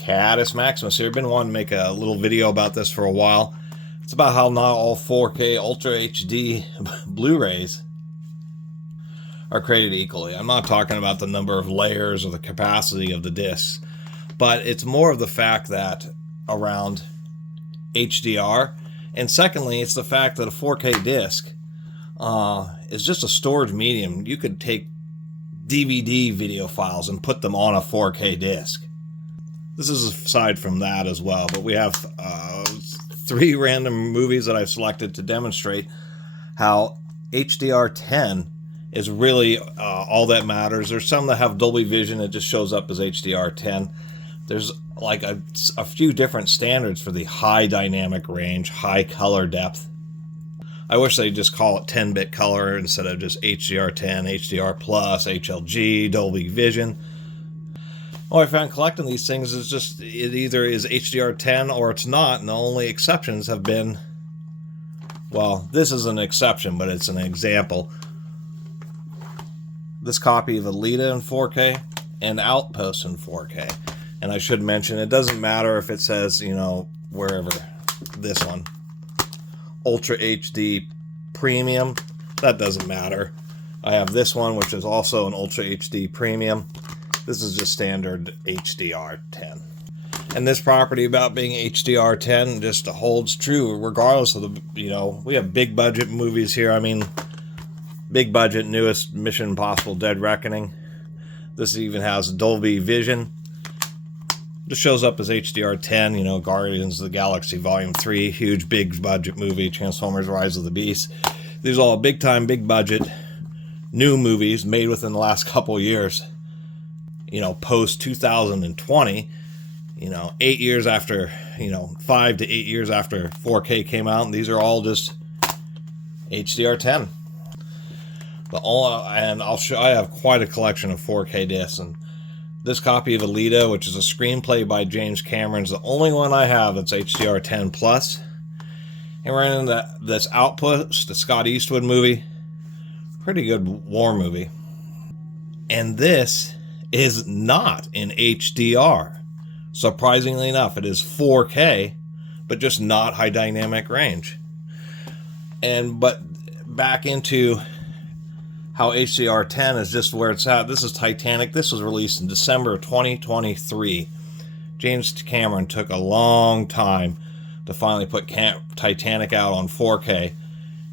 Catus Maximus here. I've been wanting to make a little video about this for a while. It's about how not all 4K Ultra HD Blu-rays are created equally. I'm not talking about the number of layers or the capacity of the discs, but it's more of the fact that around HDR, and secondly, it's the fact that a 4K disc is just a storage medium. You could take DVD video files and put them on a 4K disc. This is aside from that as well, but we have 3 random movies that I've selected to demonstrate how HDR10 is really all that matters. There's some that have Dolby Vision, it just shows up as HDR10. There's like a few different standards for the high dynamic range, high color depth. I wish they'd just call it 10-bit color instead of just HDR10, HDR+, HLG, Dolby Vision. What I found collecting these things is just, it either is HDR10 or it's not, and the only exceptions have been, well, this is an exception, but it's an example. This copy of Alita in 4K and Outpost in 4K. And I should mention, it doesn't matter if it says, you know, wherever, this one, Ultra HD Premium, that doesn't matter. I have this one, which is also an Ultra HD Premium. This is just standard HDR10. And this property about being HDR10 just holds true regardless of the, you know, we have big budget movies here. I mean, big budget, newest Mission Impossible Dead Reckoning. This even has Dolby Vision. Just shows up as HDR10, you know, Guardians of the Galaxy Volume 3, huge big budget movie, Transformers Rise of the Beast. These are all big time, big budget, new movies made within the last couple years. You know, post 2020, you know, 8 years after, you know, 5 to 8 years after 4K came out, and these are all just HDR10. And I have quite a collection of 4K discs, and this copy of Alita, which is a screenplay by James Cameron, is the only one I have that's HDR10 plus. And we're in this Outpost, the Scott Eastwood movie. Pretty good war movie. And this is not in HDR. Surprisingly enough, it is 4K, but just not high dynamic range. But back into how HDR10 is just where it's at. This is Titanic. This was released in December of 2023. James Cameron took a long time to finally put Titanic out on 4K.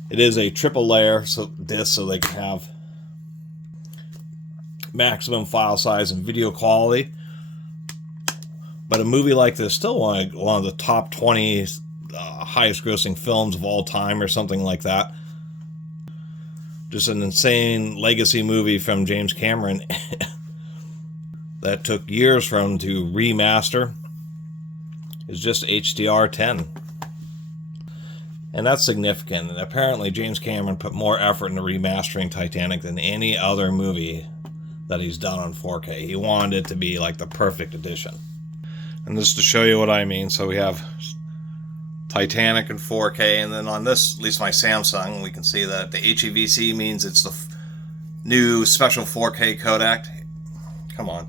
It is a triple layer disc, so they can have maximum file size and video quality. But a movie like this, still one of the top 20 highest grossing films of all time or something like that. Just an insane legacy movie from James Cameron that took years for him to remaster. It's just HDR10. And that's significant. And apparently James Cameron put more effort into remastering Titanic than any other movie that he's done on 4K. He wanted it to be like the perfect edition. And just to show you what I mean, so we have Titanic in 4K, and then on this, at least my Samsung, we can see that the HEVC means it's the new special 4K codec. Come on.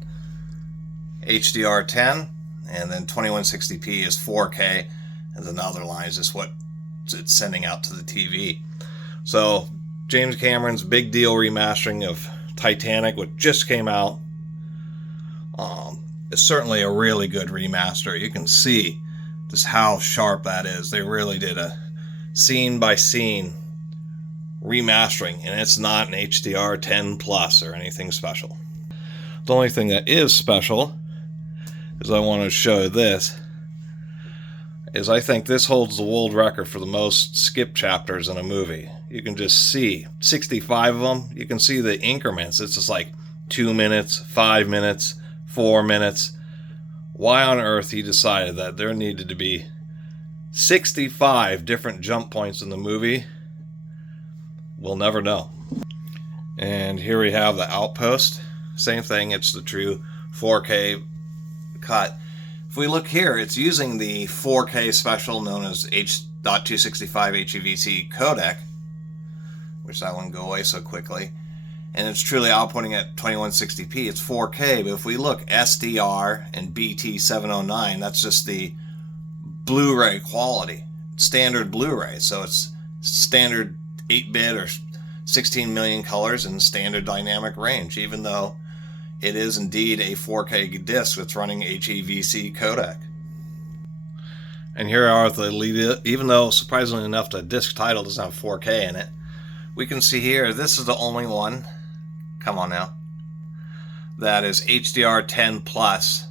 HDR10, and then 2160p is 4K, and then the other line is just what it's sending out to the TV. So James Cameron's big deal remastering of Titanic, which just came out, is certainly a really good remaster. You can see just how sharp that is. They really did a scene by scene remastering, and it's not an HDR 10 plus or anything special. The only thing that is special is I want to show this is I think this holds the world record for the most skip chapters in a movie. You can just see 65 of them. You can see the increments. It's just like 2 minutes, 5 minutes, 4 minutes. Why on earth he decided that there needed to be 65 different jump points in the movie, we'll never know. And here we have the Outpost. Same thing, it's the true 4K cut. If we look here, it's using the 4K special known as H.265 HEVC codec, which that wouldn't go away so quickly. and it's truly outputting at 2160p. It's 4K, but if we look SDR and BT709, that's just the Blu-ray quality, standard Blu-ray. So it's standard 8-bit or 16 million colors and standard dynamic range, even though it is indeed a 4K disc that's running HEVC codec. And here are the lead, even though surprisingly enough the disc title doesn't have 4K in it, we can see here this is the only one, come on now, that is HDR10 plus,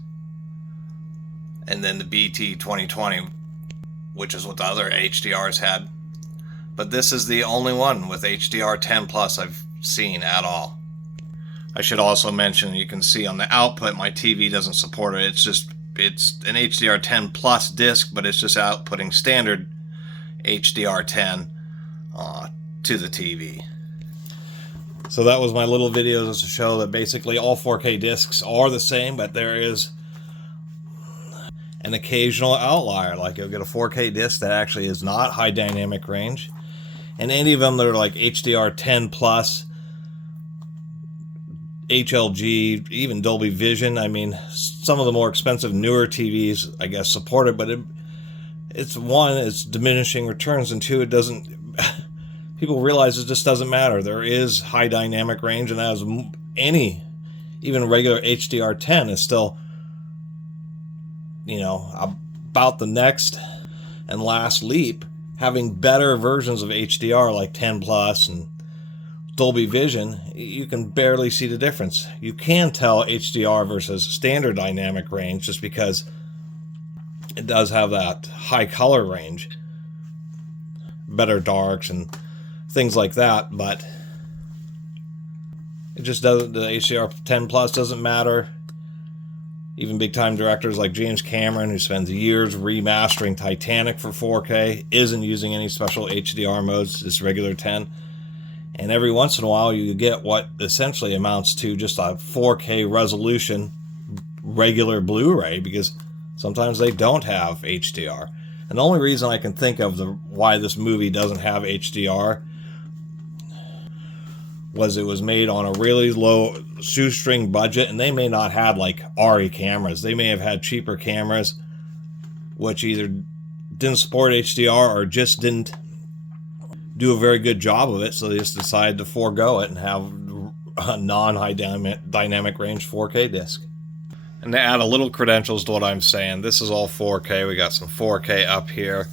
and then the BT 2020, which is what the other HDRs had. But this is the only one with HDR10 plus I've seen at all. I should also mention, you can see on the output my TV doesn't support it. It's an HDR10 plus disc, but it's just outputting standard HDR10 to the TV. So that was my little video just to show that basically all 4K discs are the same, but there is an occasional outlier. Like you'll get a 4K disc that actually is not high dynamic range, and any of them that are like HDR10 plus, HLG, even Dolby Vision. I mean, some of the more expensive newer TVs, I guess, support it, but it's one, it's diminishing returns, and two, it doesn't, people realize it just doesn't matter. There is high dynamic range, and as any, even regular HDR10 is still, you know, about the next and last leap, having better versions of HDR like 10 plus and Dolby Vision. You can barely see the difference. You can tell HDR versus standard dynamic range just because it does have that high color range, better darks and things like that, but it just doesn't, the HDR 10 plus doesn't matter. Even big time directors like James Cameron, who spends years remastering Titanic for 4K, isn't using any special HDR modes, just regular 10. And every once in a while you get what essentially amounts to just a 4K resolution regular Blu-ray, because sometimes they don't have HDR. And the only reason I can think of why this movie doesn't have HDR was it was made on a really low shoestring budget, and they may not have like RE cameras. They may have had cheaper cameras which either didn't support HDR or just didn't do a very good job of it, so they just decided to forego it and have a non-high dynamic range 4K disc. And to add a little credentials to what I'm saying, this is all 4K. We got some 4K up here.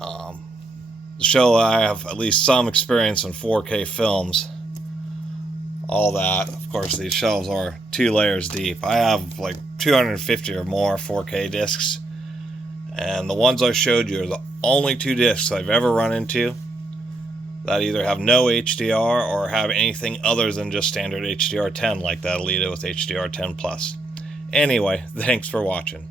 To show I have at least some experience in 4K films. All that. Of course, these shelves are 2 layers deep. I have like 250 or more 4K discs. And the ones I showed you are the only 2 discs I've ever run into that either have no HDR or have anything other than just standard HDR10 like that Alita with HDR10 plus. Anyway, thanks for watching.